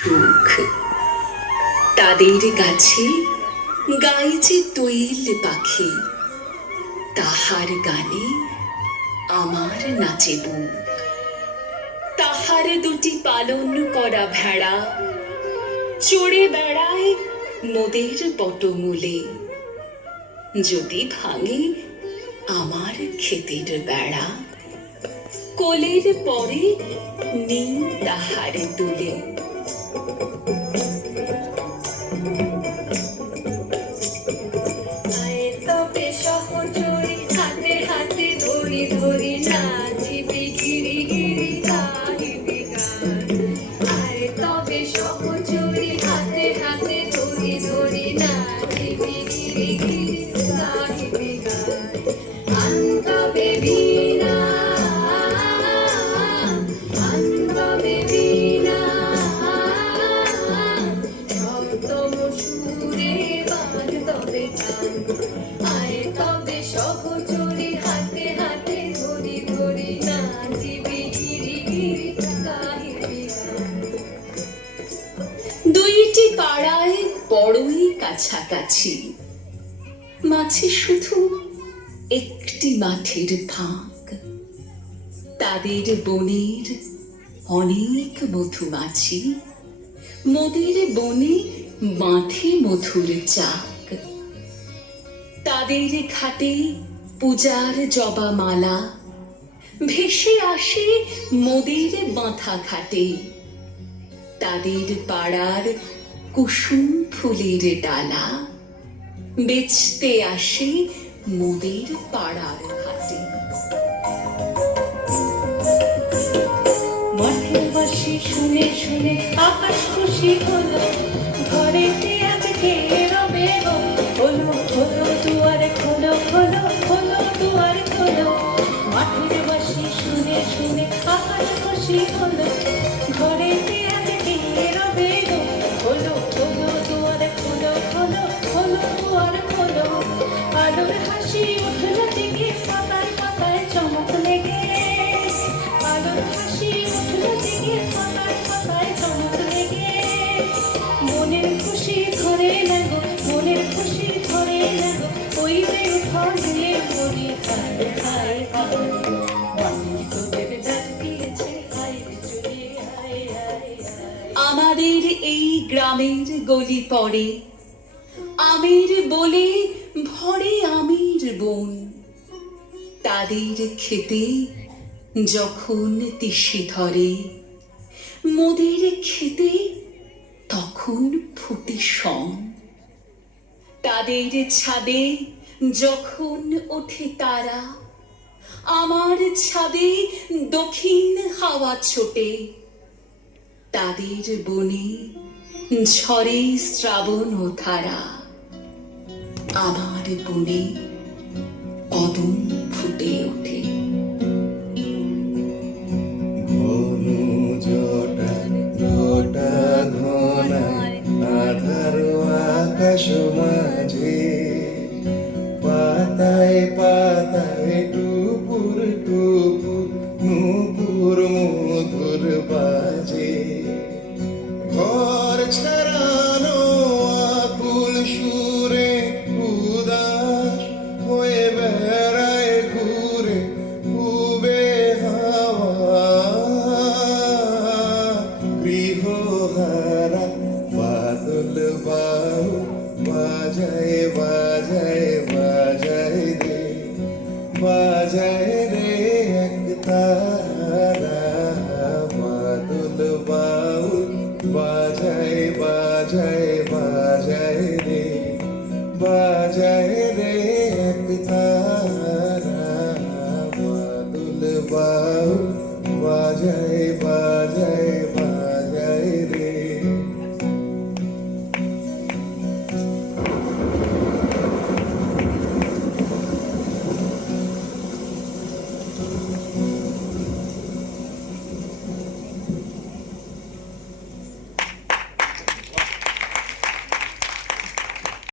সুখ তাদের কাছে গাইছে দোয়েল পাখি, তাহার গানে আমার নাচে বুক। তাহার দুটি পালন করা ভেড়া চড়ে বেড়ায় মোদের পটমূলে। যদি ভাঙে আমার ক্ষেতের বেড়া, কোলের পরে নেই তাহার তুলে। হাতে হাতে ধরি ধরি নাচিবি গিরি গিরি গাহিবি গান। আরে তবে সহচরি হাতে হাতে ধরি ধরি নাচিবি গিরি গিরি গাহিবি গান। আনতবে বীণা আনতবে বীণা সপ্তম সুরে বাজতবে গান। আরে তবে সহচরি হাতে হাতে ধরি ধরি নাচিবি গিরি গিরি গাহিবি গান। দুইটি পাড়ায় বড়ই কাছাকাছি, মাঝে শুধু একটি মাঠের ফাঁক। তাদের বনের অনেক মধুমাছি, মোদের বনে বাঁধে মধুর চাক। তাদের ঘাটে পূজার জবা মালা ভেসে আসে মোদের বাঁধা ঘাটে। তাদের পাড়ার কুসুম ফুলের ডালা বেচতে আসে মোদের পাড়ার হাটে। মাঠের বাঁশি শুনে শুনে আকাশ খুশি হলো, ঘরেতে আজকে রবে গো। খোলো খোলো দুয়ারে খোলো খোলো খোলো দুয়ারে খোলো। মাঠের বাঁশি শুনে শুনে আকাশ খুশি হলো, ঘরেতে আজকে রবে গো। খোলো খোলো দুয়ারে খোলো খোলো খোলো দুয়ারে খোলো। আলোর হাসি উঠলো জেগে পাতায় পাতায় চমক লেগে। আলোর হাসি উঠলো জেগে পাতায় পাতায় চমক লেগে। মনের খুশি ধরে লাগো মনের খুশি ধরে লাগো। ওই যে উঠলে বলি হায় হায় হায়। মাটি তোদের ডাক দিয়েছে হায় রে চলে হায় হায় হায়। আমাদের এই গ্রামের গলি পড়ে আমের বলে ভরে আমের বন। তাদের খেতে যখন তিসি ধরে, মোদের খেতে তখন ফুটে শন। তাদের ছাদে যখন ওঠে তারা, আমার ছাদে দক্ষিণ হাওয়া ছোটে। তাদের বনে ঝরে শ্রাবণ ও ধারা, আমার বনে কদম ফুটে ওঠে। ঘন জটা ঘটা ঘনায় আধার আকাশ মাঝে। পাতায় পাতায় টুপুর টুপুর নুপুর মধুর বাজে। ঘর ছাড়ানো আকুল সুরে উদাস হয়ে বেড়ায় ঘুরে উবে হাওয়া। গৃহহারা বাদল বাউ বাজায় বাজায় বাজায় রে বাজায় রে এক তারা। বাদল বাউ বাজায় বাজায় বাজায় রে বাজায় রে এক তারা। বাদল বাউ বাজায়